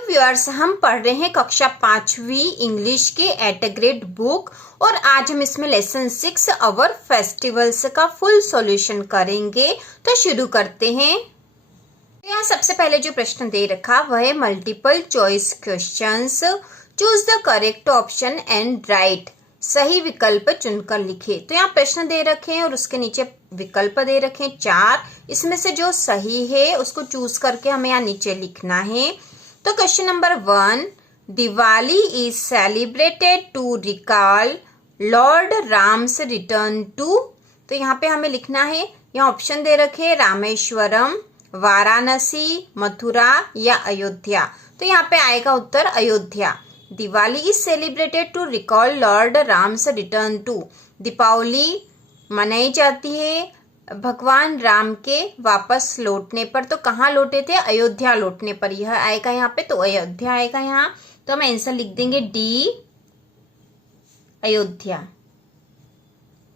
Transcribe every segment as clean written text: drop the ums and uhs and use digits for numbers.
Viewers, हम पढ़ रहे हैं कक्षा 5वीं इंग्लिश के एट अ ग्रेड बुक और आज हम इसमें लेसन 6 अवर फेस्टिवल्स का फुल सॉल्यूशन करेंगे। तो शुरू करते हैं। यहाँ सबसे पहले जो प्रश्न दे रखा वह है multiple choice questions. Choose the correct option and right. सही विकल्प चुनकर लिखे। तो यहाँ प्रश्न दे रखे हैं और उसके नीचे विकल्प दे रखे हैं 4। इसमें से जो सही है उसको चूज करके हमें यहाँ नीचे लिखना है। तो question number 1, Diwali is celebrated to recall lord Ram's return to. तो यहाँ पे हमें लिखना है, यहाँ ऑप्शन दे रखे हैं रामेश्वरम, वाराणसी, मथुरा या अयोध्या। तो यहाँ पे आएगा उत्तर Ayodhya. Diwali is celebrated to recall lord Ram's return to. Deepawali मनाई जाती है भगवान राम के वापस लौटने पर। तो कहाँ लौटे थे? अयोध्या लौटने पर। यह आएगा यहाँ पे, तो अयोध्या आएगा यहाँ। तो हम आंसर लिख देंगे डी, अयोध्या।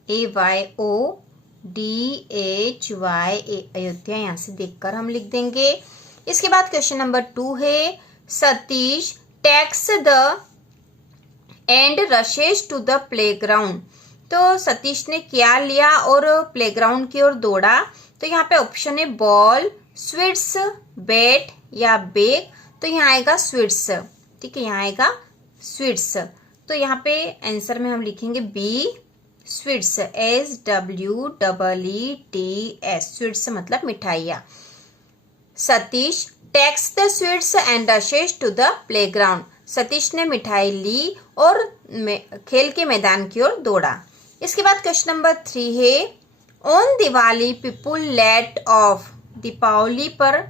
AYODHYA, अयोध्या यहाँ से देखकर हम लिख देंगे। इसके बाद क्वेश्चन नंबर 2 है Satish takes the and rushes to the playground. तो सतीश ने क्या लिया और प्लेग्राउंड की ओर दौड़ा। तो यहाँ पे ऑप्शन है बॉल, स्वीट्स, बैट या बैग। तो यहाँ आएगा स्वीट्स। ठीक है, यहाँ आएगा स्वीट्स। तो यहाँ पे आंसर में हम लिखेंगे बी, स्वीट्स, SWEETS। स्वीट्स मतलब मिठाइयाँ। Satish takes the sweets and rushes to the playground. Satish ने मिठाई ली और खेल के मैदान की ओर दौड़ा। इसके बाद क्वेश्चन नंबर 3 है on Diwali people let off. Deepavali पर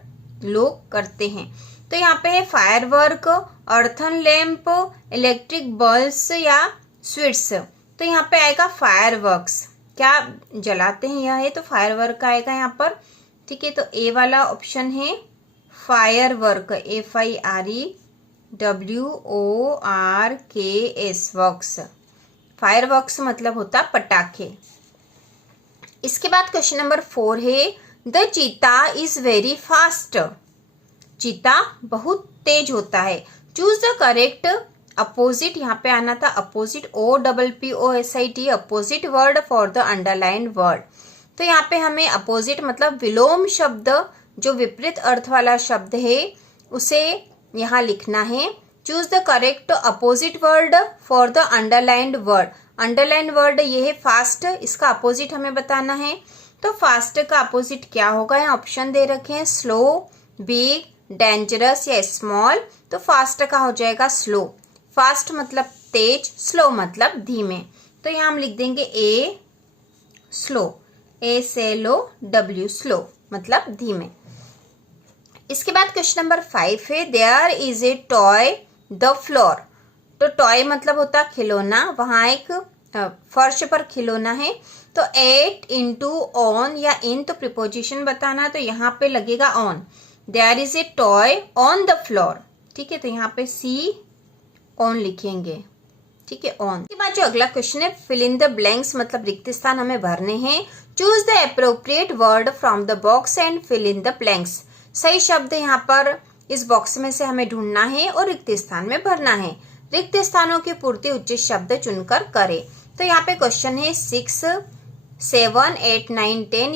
लोग करते हैं। तो यहाँ पे है firework, earthen lamp, electric bulbs या स्वीट्स। तो यहाँ पे आएगा फायरवर्क्स। क्या जलाते हैं यह है, तो फायरवर्क आएगा यहाँ पर। ठीक है, तो ए वाला ऑप्शन है फायरवर्क, FIREWORKS वर्क्स। फायरवर्क्स मतलब होता पटाखे। इसके बाद क्वेश्चन नंबर 4 है द चीता इज वेरी फास्ट। चीता बहुत तेज होता है। Choose the correct opposite. यहाँ पे आना था opposite, OPPOSIT, opposite word for the underline word. तो यहाँ पे हमें अपोजिट मतलब विलोम शब्द, जो विपरीत अर्थ वाला शब्द है उसे यहाँ लिखना है। Choose the correct opposite word for the underlined word. Underline word ये है फास्ट, इसका अपोजिट हमें बताना है। तो फास्ट का अपोजिट क्या होगा? यहाँ ऑप्शन दे रखे हैं स्लो, बिग, डेंजरस या स्मॉल। तो फास्ट का हो जाएगा स्लो। फास्ट मतलब तेज, स्लो मतलब धीमे। तो यहाँ हम लिख देंगे ए, स्लो, SLOW, स्लो मतलब धीमे। इसके बाद क्वेश्चन नंबर 5 है there is a toy the floor. तो टॉय मतलब होता खिलौना, वहां एक फर्श पर खिलौना है। तो 8 इंटू ऑन या इन, तो प्रिपोजिशन बताना। तो यहाँ पे लगेगा on. There is a toy on the floor. ठीक है, तो यहाँ पे सी ऑन लिखेंगे। ठीक है, ऑन। इसके बाद जो अगला क्वेश्चन है फिल इन द ब्लैंक्स मतलब रिक्त स्थान हमें भरने हैं। Choose the appropriate word from the box and fill in the blanks. सही शब्द यहाँ पर इस बॉक्स में से हमें ढूंढना है और रिक्त स्थान में भरना है। रिक्त स्थानों की पूर्ति उचित शब्द चुनकर करें। तो यहाँ पे क्वेश्चन है 6, 7, 8, 9, 10।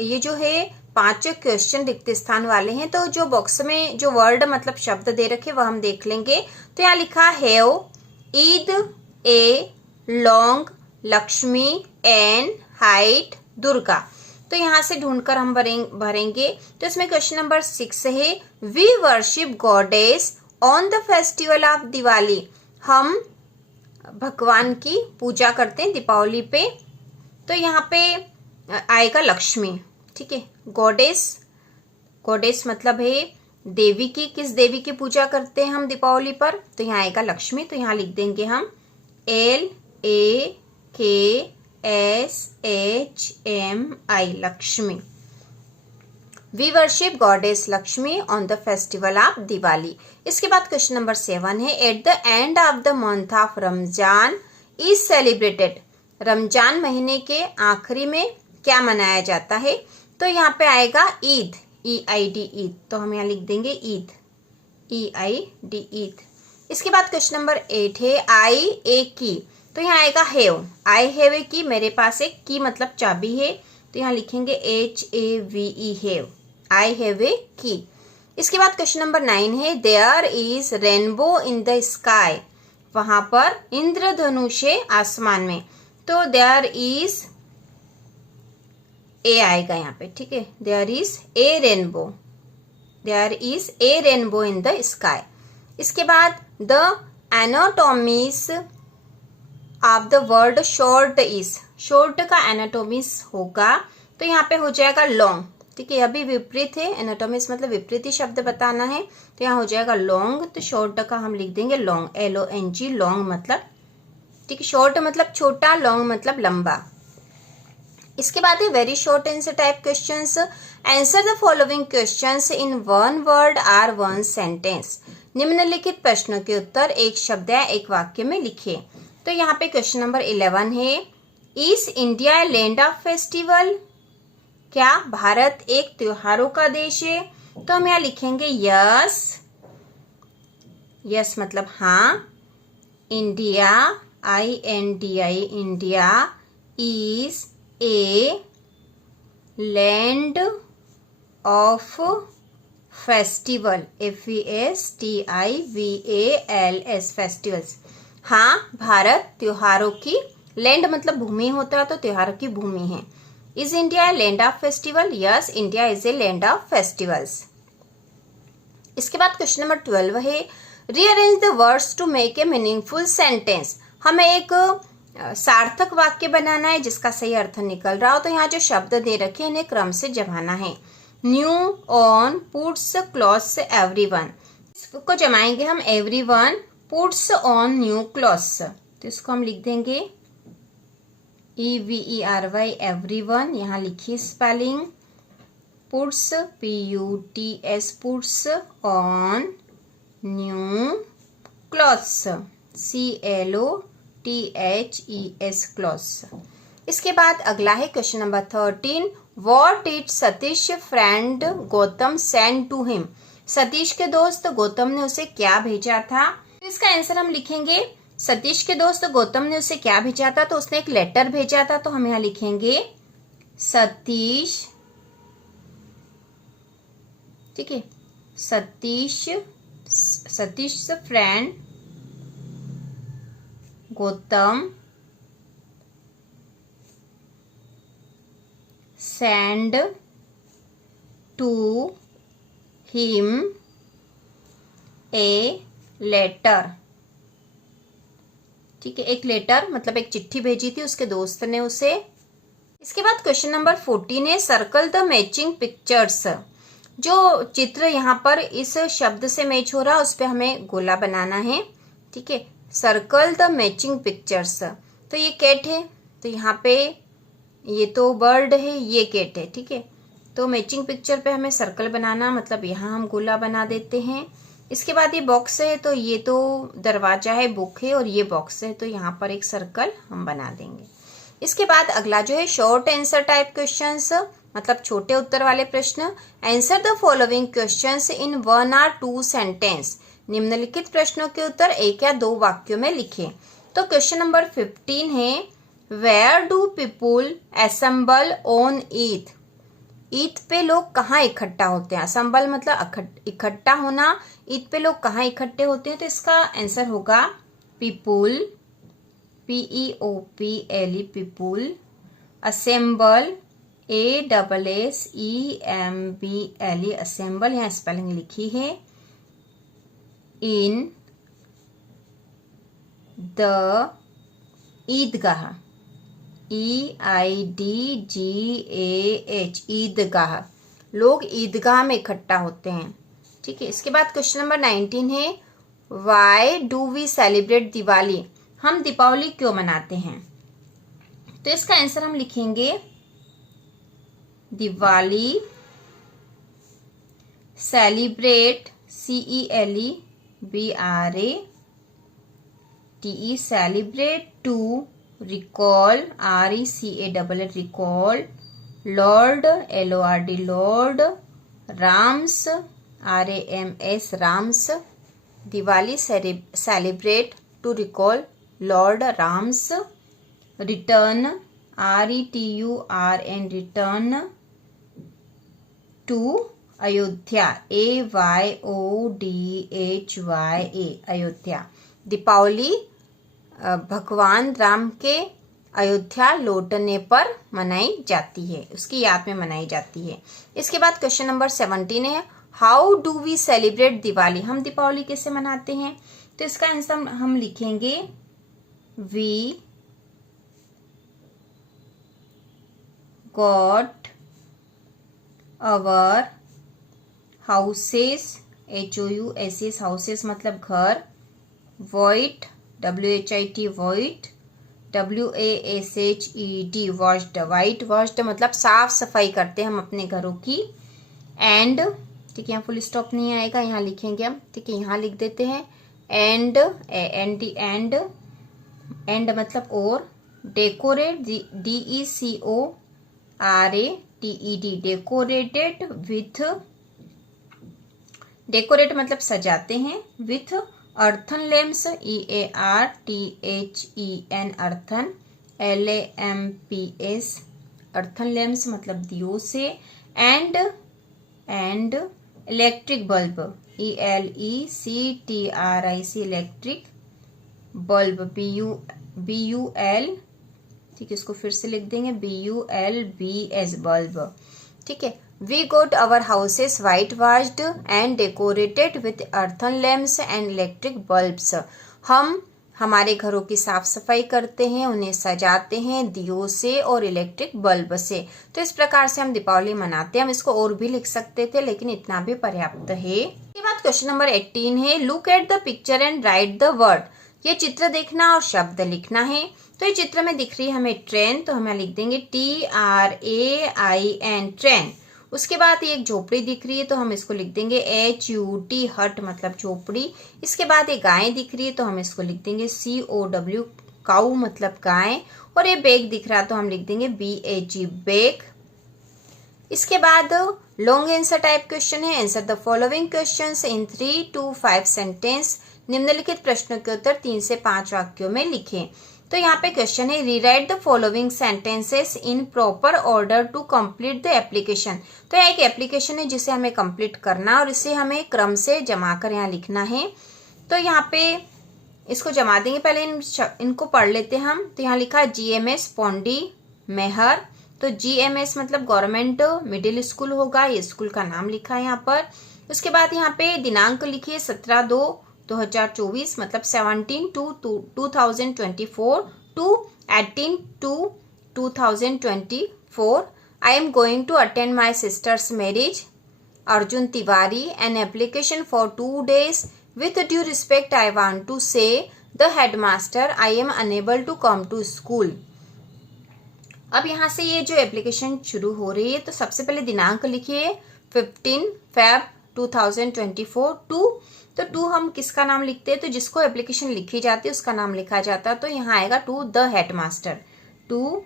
ये जो है 5 क्वेश्चन रिक्त स्थान वाले हैं। तो जो बॉक्स में जो वर्ड मतलब शब्द दे रखे वह हम देख लेंगे। तो यहाँ लिखा have, Eid, a, long, Lakshmi, an, height, Durga. तो यहाँ से ढूंढकर हम भरेंगे। तो इसमें क्वेश्चन नंबर 6 है we worship goddess on the festival of Diwali. हम भगवान की पूजा करते हैं दीपावली पे। तो यहाँ पे आएगा लक्ष्मी। ठीक है, गॉडेस, गॉडेस मतलब है देवी की। किस देवी की पूजा करते हैं हम दीपावली पर? तो यहाँ आएगा लक्ष्मी। तो यहाँ लिख देंगे हम LAKSHMI, Lakshmi. We worship goddess Lakshmi on the festival of Diwali. इसके बाद क्वेश्चन नंबर 7 है at the end of the month of Ramzan is celebrated. Ramzan महीने के आखिरी में क्या मनाया जाता है? तो यहाँ पे आएगा ईद, EID, ईद। तो हम यहाँ लिख देंगे ईद, EID ईद। इसके बाद क्वेश्चन नंबर 8 है आई ए की, तो यहाँ आएगा हैव। आई हैव ए की, मेरे पास एक की मतलब चाबी है, तो यहाँ लिखेंगे HAVE have, I have a key. इसके बाद क्वेश्चन नंबर 9 है there is rainbow in the sky, वहां पर इंद्रधनुष है आसमान में, तो देयर इज ए आएगा यहाँ पे, ठीक है। There is a rainbow, there is a rainbow in the sky. इसके बाद the anatomies of the word short is, short का एनाटॉमीज होगा तो यहाँ पे हो जाएगा लॉन्ग, ठीक है। अभी विपरीत है, एनाटॉमीज मतलब विपरीत शब्द बताना है, तो यहाँ हो जाएगा लॉन्ग, तो शॉर्ट का हम लिख देंगे लॉन्ग, LONG, लॉन्ग मतलब, ठीक है। शॉर्ट मतलब छोटा, लॉन्ग मतलब लंबा। इसके बाद है very short answer type questions. Answer the following questions in one word or one sentence, निम्नलिखित प्रश्नों के उत्तर एक शब्द या एक वाक्य में लिखिए। तो यहाँ पे क्वेश्चन नंबर 11 है is India A land of festival, क्या भारत एक त्योहारों का देश है, तो हम यहाँ लिखेंगे यस, यस मतलब हाँ। India INDI India is a land of festival FESTIVALS festivals, हाँ भारत त्योहारों की, लैंड मतलब भूमि होता है तो त्योहारों की भूमि है। Is India land of festival, yes India is a land of festivals. इसके बाद क्वेश्चन नंबर 12 है rearrange the words to make a meaningful sentence, हमें एक सार्थक वाक्य बनाना है जिसका सही अर्थ निकल रहा हो, तो यहाँ जो शब्द दे रखे हैं इन्हें क्रम से जमाना है। New on puts clothes everyone, इसको जमाएंगे हम everyone puts on new clothes, तो इसको हम लिख देंगे EVERY एवरीवन, यहाँ लिखिए spelling puts PUTS puts on new clothes CLOTHES clothes. इसके बाद अगला है question number 13 what did Satish friend Gautam send to him, Satish के दोस्त गौतम ने उसे क्या भेजा था, तो इसका आंसर हम लिखेंगे सतीश के दोस्त गौतम ने उसे क्या भेजा था, तो उसने एक लेटर भेजा था, तो हम यहाँ लिखेंगे सतीश, ठीक है, Satish friend Gautam send to him a letter, ठीक है, एक लेटर मतलब एक चिट्ठी भेजी थी उसके दोस्त ने उसे। इसके बाद क्वेश्चन नंबर 14 है सर्कल द मैचिंग पिक्चर्स, जो चित्र यहाँ पर इस शब्द से मैच हो रहा है उस पर हमें गोला बनाना है, ठीक है। सर्कल द मैचिंग पिक्चर्स, तो ये कैट है, तो यहाँ पे ये तो बर्ड है, ये कैट है, ठीक है। तो मैचिंग पिक्चर पे हमें सर्कल बनाना, मतलब यहाँ हम गोला बना देते हैं। इसके बाद ये बॉक्स है, तो ये तो दरवाजा है, बुक है, और ये बॉक्स है, तो यहाँ पर एक सर्कल हम बना देंगे। इसके बाद अगला जो है शॉर्ट आंसर टाइप क्वेश्चंस, मतलब छोटे उत्तर वाले प्रश्न। Answer the following questions in 1 or 2 sentence, निम्नलिखित प्रश्नों के उत्तर एक या दो वाक्यों में लिखें। तो क्वेश्चन नंबर 15 है where do people assemble on Eid, Eid पे लोग कहाँ इकट्ठा होते हैं, असेंबल मतलब इकट्ठा होना, ईद पे लोग कहाँ इकट्ठे होते हैं, तो इसका आंसर होगा people PEOPLE people, assemble ASSEMBLE assemble, यहाँ स्पेलिंग लिखी है, इन द ईदगाह EIDGAH ईदगाह, लोग ईदगाह में इकट्ठा होते हैं, ठीक है। इसके बाद क्वेश्चन नंबर 19 है why do we celebrate Diwali, हम दीपावली क्यों मनाते हैं, तो इसका आंसर हम लिखेंगे Diwali celebrate CELEBRATE celebrate to recall RECALL recall lord LORD lord Ram's RAMS Ram's. Diwali celebrate to recall Lord Ram's return. RETURN return to Ayodhya. AYODHYA Ayodhya. Deepavali भगवान राम के अयोध्या लौटने पर मनाई जाती है, उसकी याद में मनाई जाती है. इसके बाद क्वेश्चन नंबर 17 है, how do we celebrate Diwali. हम दीपावली कैसे मनाते हैं? तो इसका आंसर हम लिखेंगे we got our houses. HOUSES houses मतलब घर. White WHIT white. WASHED washed. White washed मतलब साफ सफाई करते हैं हम अपने घरों की. एंड, ठीक है, यहाँ फुल स्टॉप नहीं आएगा, यहाँ लिखेंगे हम, ठीक है, यहाँ लिख देते हैं एंड. एंड एंड मतलब और. Decorate DECORATED decorated with. Decorate मतलब सजाते हैं. With earthen lamps EARTHEN earthen. LAMPS earthen lamps मतलब दियों से. And electric bulb ELECTRIC electric bulb. BUL, ठीक है, इसको फिर से लिख देंगे BULBS बल्ब. ठीक है. We got our houses white washed and decorated with earthen lamps and electric bulbs. हम हमारे घरों की साफ सफाई करते हैं, उन्हें सजाते हैं दियों से और इलेक्ट्रिक बल्ब से. तो इस प्रकार से हम दीपावली मनाते हैं. हम इसको और भी लिख सकते थे लेकिन इतना भी पर्याप्त है. इसके बाद क्वेश्चन नंबर 18 है, look at the picture and right the word. ये चित्र देखना और शब्द लिखना है. तो ये चित्र में दिख रही है हमें ट्रेन, तो हम लिख देंगे TRAIN ट्रेन. उसके बाद एक झोपड़ी दिख रही है तो हम इसको लिख देंगे HUT हट मतलब झोपड़ी. इसके बाद एक गाय दिख रही है तो हम इसको लिख देंगे COW काऊ मतलब गाय. और ये बैग दिख रहा है तो हम लिख देंगे BAG बैग. इसके बाद लॉन्ग आंसर टाइप क्वेश्चन है. Answer the following questions in 3 to 5 sentence. निम्नलिखित प्रश्नों के उत्तर 3 से 5 वाक्यों में लिखें. तो यहाँ पे क्वेश्चन है, rewrite the following sentences in proper order to complete the application. तो यह एक एप्लीकेशन है जिसे हमें कंप्लीट करना और इसे हमें क्रम से जमा कर यहाँ लिखना है. तो यहाँ पे इसको जमा देंगे. पहले इनको पढ़ लेते हैं हम. तो यहाँ लिखा GMS पौंडी मेहर. तो GMS मतलब गवर्नमेंट मिडिल स्कूल होगा, ये स्कूल का नाम लिखा है यहाँ पर. उसके बाद यहाँ पे दिनांक लिखिए 17/2/2024 मतलब 17/2/2024 to 18/2/2024. I am going to attend my sister's marriage. Arjun Tiwari. An application for 2 days. With due respect, I want to say the headmaster, I am unable to come to school. अब यहाँ से ये जो application शुरू हो रही है तो सबसे पहले दिनांक लिखिए 15 Feb 2024 टू. तो टू हम किसका नाम लिखते हैं? तो जिसको एप्लीकेशन लिखी जाती है उसका नाम लिखा जाता है. तो यहाँ आएगा to the headmaster. To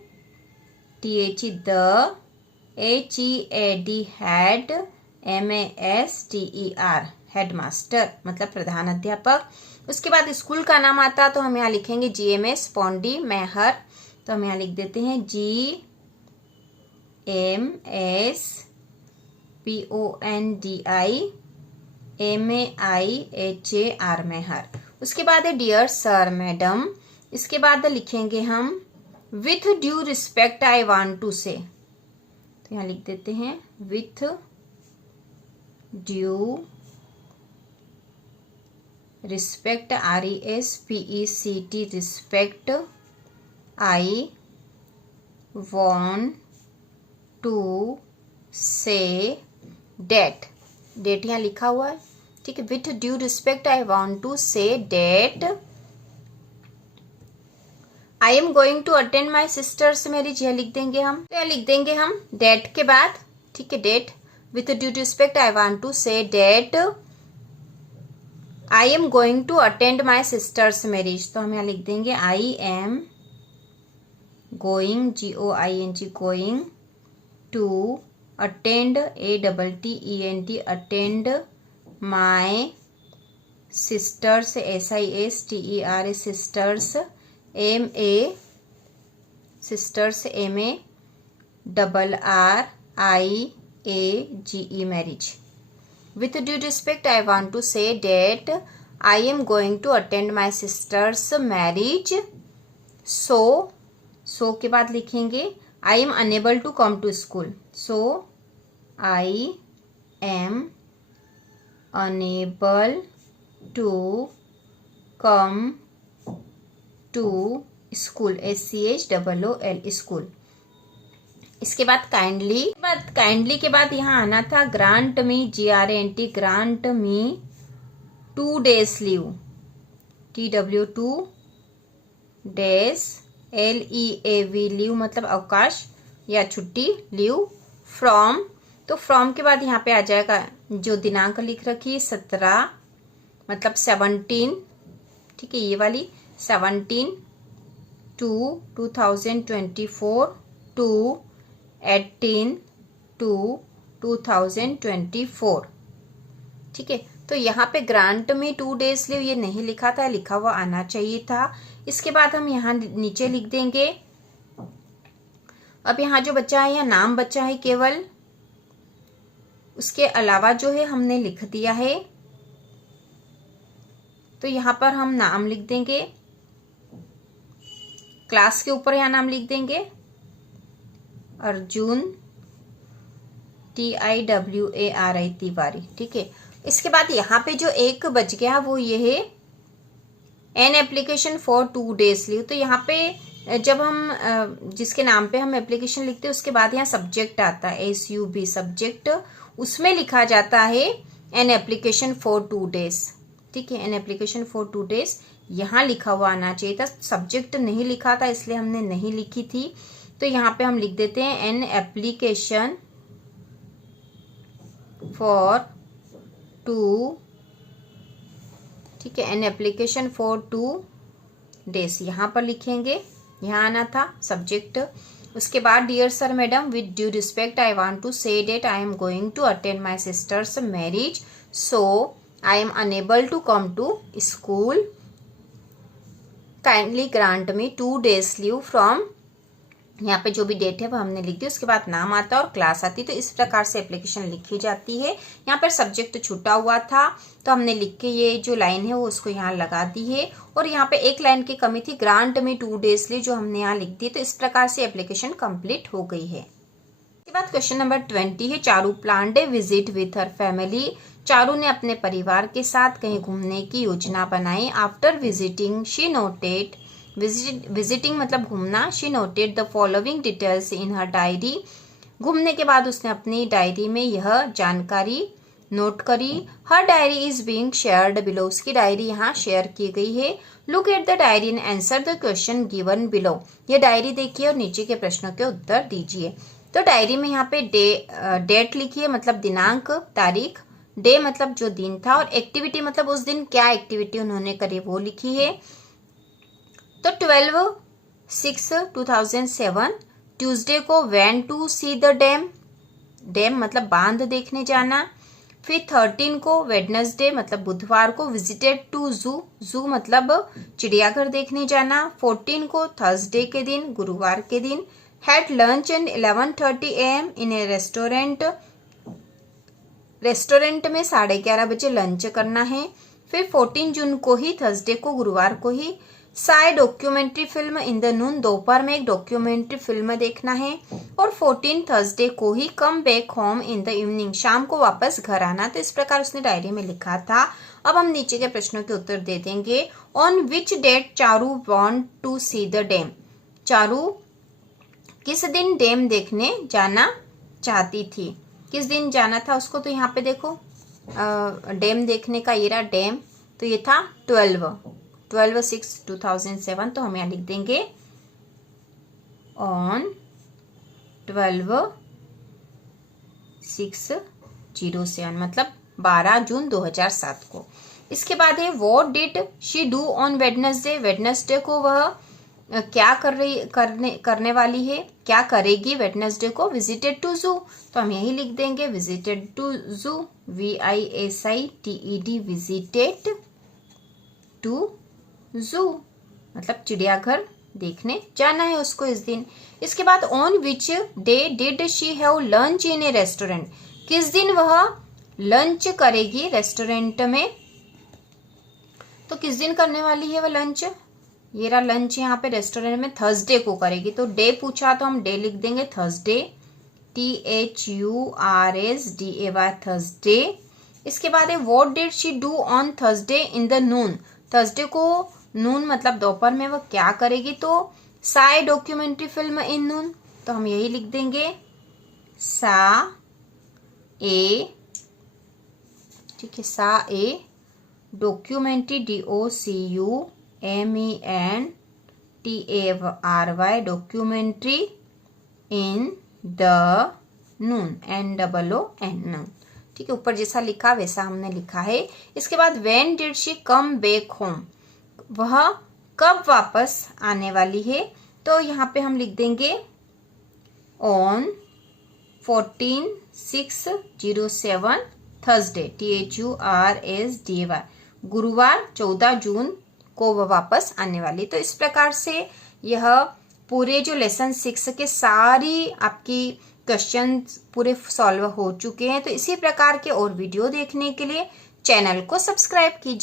THE the HEAD head MASTER headmaster मतलब प्रधान अध्यापक. उसके बाद स्कूल का नाम आता तो हम यहाँ लिखेंगे GMS पौंडी मेहर. तो हम यहाँ लिख देते हैं GMS PONDI MEIHAR मेहर. उसके बाद है डियर सर मैडम. इसके बाद लिखेंगे हम with due respect I want to say. तो यहाँ लिख देते हैं with due respect RESPECT respect I want to say date. Date यहाँ लिखा हुआ है, ठीक है. With due respect I want to say date I am going to attend my sister's marriage. यह लिख देंगे हम. तो यह लिख देंगे हम डेट के बाद, ठीक है. Date with due respect I want to say date I am going to attend my sister's marriage. तो हम यहाँ लिख देंगे I am going GOING going to attend ATTEND attend my sister's, SISTER sister's, MA sister's, MA RRIAGE marriage. With due respect, I want to say that I am going to attend my sister's marriage. So के बाद लिखेंगे I am unable to come to school. So I am unable to come to school. SCHOOL school. इसके बाद kindly के बाद यहाँ आना था ग्रांट मी, GRANT, grant me 2 days leave, TW2 days LEAV leave मतलब अवकाश या छुट्टी, लीव फ्रॉम. तो फ्रॉम के बाद यहाँ पे आ जाएगा जो दिनांक लिख रखी 17 मतलब 17, ठीक है, ये वाली 17/2/2024 to 18/2/2024. ठीक है, तो यहाँ पे ग्रांट में 2 days लीव ये नहीं लिखा था, लिखा हुआ आना चाहिए था. इसके बाद हम यहाँ नीचे लिख देंगे. अब यहाँ जो बचा है, यहाँ नाम बचा है केवल, उसके अलावा जो है हमने लिख दिया है. तो यहाँ पर हम नाम लिख देंगे, क्लास के ऊपर यहाँ नाम लिख देंगे अर्जुन TIWARI तिवारी. ठीक है, इसके बाद यहाँ पे जो एक बच गया वो ये है an application for 2 days leave. तो यहाँ पे जब हम जिसके नाम पे हम एप्लीकेशन लिखते हैं उसके बाद यहाँ सब्जेक्ट आता है SUB सब्जेक्ट, उसमें लिखा जाता है एन एप्लीकेशन फॉर 2 days. ठीक है, एन एप्लीकेशन फॉर 2 days यहाँ लिखा हुआ आना चाहिए था. सब्जेक्ट नहीं लिखा था इसलिए हमने नहीं लिखी थी. तो यहाँ पे हम लिख देते हैं एन एप्लीकेशन फॉर 2, ठीक है, एन एप्लीकेशन फॉर 2 days यहाँ पर लिखेंगे, यहाँ आना था सब्जेक्ट. उसके बाद dear sir madam with due respect I want to say date I am going to attend my sister's marriage, so I am unable to come to school. Kindly grant me 2 days leave from, यहाँ पे जो भी date है वो हमने लिख दी. उसके बाद नाम आता है और क्लास आती है. तो इस प्रकार से एप्लीकेशन लिखी जाती है. यहाँ पर सब्जेक्ट छूटा हुआ था तो हमने लिख के ये जो लाइन है वो उसको यहाँ लगा दी है. और यहाँ पे एक लाइन की कमी थी, ग्रांट में 2 days लीव, जो हमने यहाँ लिख दी. तो इस प्रकार से एप्लीकेशन कंप्लीट हो गई है. इसके बाद क्वेश्चन नंबर 20 है Charu planned A visit with her family. Charu ने अपने परिवार के साथ कहीं घूमने की योजना बनाई. After visiting she noted, visiting मतलब घूमना, she noted the following details in her diary. घूमने के बाद उसने अपनी डायरी में यह जानकारी नोट करी. Her diary is being shared below, उसकी डायरी यहाँ शेयर की गई है. Look at the diary and answer the question given below. ये डायरी देखिए और नीचे के प्रश्नों के उत्तर दीजिए. तो डायरी में यहाँ पे डेट लिखी है मतलब दिनांक, तारीख. डे मतलब जो दिन था, और एक्टिविटी मतलब उस दिन क्या एक्टिविटी उन्होंने करी वो लिखी है. तो 12/6/2007 ट्यूसडे को when to see the dam, dam मतलब बांध देखने जाना. फिर 13 को वेडनेसडे मतलब बुधवार को विजिटेड टू जू, जू मतलब चिड़ियाघर देखने जाना. 14 को थर्सडे के दिन, गुरुवार के दिन. Had lunch and 11:30 AM in A restaurant, restaurant में 11:30 बजे लंच करना है. फिर 14 जून को ही, थर्सडे को, गुरुवार को ही saw a documentary film in the noon, दोपहर में एक डॉक्यूमेंट्री फिल्म देखना है. और 14 थर्सडे को ही come back home in the evening, शाम को वापस घर आना. तो इस प्रकार उसने डायरी में लिखा था. अब हम नीचे के प्रश्नों के उत्तर दे देंगे. On which date Charu want to see the dam, Charu किस दिन डैम देखने जाना चाहती थी, किस दिन जाना था उसको. तो यहाँ पे देखो डैम देखने का ये रहा डैम, तो ये था 12/6/2007. तो हम यहाँ लिख देंगे ऑन 12/6/07 मतलब 12 जून 2007 को. इसके बाद है what did she do on Wednesday, Wednesday को वह क्या करने वाली है. क्या करेगी वेडनेसडे को? विजिटेड टू जू, तो हम यही लिख देंगे विजिटेड टू जू, VISITED, विजिटेड टू जू, मतलब चिड़ियाघर देखने जाना है उसको इस दिन। इसके बाद on which day did she have lunch in A restaurant, किस दिन वह लंच करेगी रेस्टोरेंट में, तो किस दिन करने वाली है वह लंच? ये रहा लंच यहाँ पे रेस्टोरेंट में, थर्सडे को करेगी, तो डे पूछा तो हम डे लिख देंगे थर्सडे, THURSDAY, थर्सडे। इसके बाद है what did she do on Thursday in the Noon, Thursday को नून मतलब दोपहर में वह क्या करेगी? तो साई डॉक्यूमेंट्री फिल्म इन नून, तो हम यही लिख देंगे सा ए, ठीक है, saw a documentary, DOCUMENTARY, documentary in the noon, NOON, noon, ठीक है, ऊपर जैसा लिखा वैसा हमने लिखा है। इसके बाद when did she come back home, वह कब वापस आने वाली है? तो यहाँ पे हम लिख देंगे ऑन 14/6/07, थर्सडे, THURSDAY, गुरुवार 14 जून को वह वापस आने वाली। तो इस प्रकार से यह पूरे जो लेसन 6 के सारी आपकी क्वेश्चन पूरे सॉल्व हो चुके हैं। तो इसी प्रकार के और वीडियो देखने के लिए चैनल को सब्सक्राइब कीजिए।